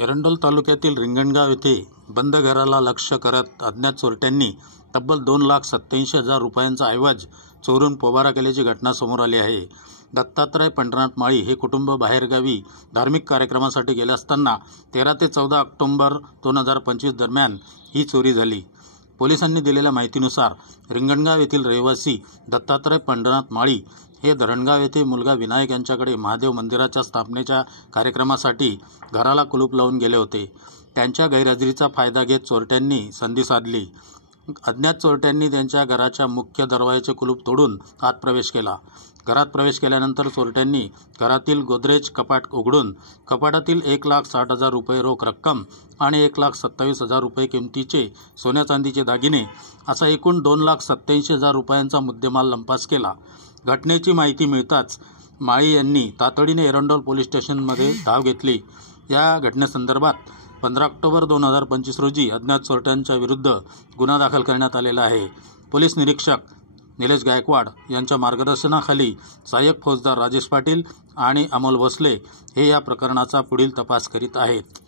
एरंडोल तालुक्यातील रिंगणगाव येथे बंद घराला लक्ष्य करत अज्ञात चोरट्यांनी तब्बल 2,87,000 रुपयांचा ऐवज चोरून पोबारा केल्याची घटना समोर आली आहे। दत्तात्रय पंढरनाथ माळी हे कुटुंब बाहेरगावी धार्मिक कार्यक्रमासाठी गेले असताना 13 ते 14 ऑक्टोबर 2025 दरम्यान ही चोरी झाली। पोलिसांनी दिलेल्या माहितीनुसार रिंगणगाव येथील रहिवासी दत्तात्रय पंढरनाथ माळी हे धरणगाव येथे मुलगा विनायक यांच्याकडे महादेव मंदिराच्या स्थापनेच्या कार्यक्रमासाठी घराला कुलूप लावून गेले होते। त्यांच्या गैरहजेरीचा फायदा घेत चोरट्यांनी संधी साधली। अज्ञात चोरट्यांनी त्यांच्या घराच्या मुख्य दरवाजाचे कुलूप तोडून आत प्रवेश केला। घरात प्रवेश केल्यानंतर चोरट्यांनी घरातील गोदरेज कपाट उघडून कपाटातील 1,60,000 रुपये रोख रक्कम आणि 1,27,000 रुपये किमतीचे सोन्या चांदीचे दागिने असा एकूण 2,87,000 रुपयांचा मुद्देमाल लंपास केला। घटनेची माहिती मिळताच माळी यांनी तातडीने एरंडोल पोलीस स्टेशनमध्ये धाव घेतली। या घटनेसंदर्भात 15 ऑक्टोबर 2025 रोजी अज्ञात चोरट्यांच्या विरुद्ध गुन्हा दाखल करण्यात आलेला आहे। पोलीस निरीक्षक निलेश गायकवाड यांच्या मार्गदर्शनाखाली सहाय्यक फौजदार राजेश पाटील आणि अमोल भोसले हे या प्रकरणाचा पुढील तपास करीत आहेत।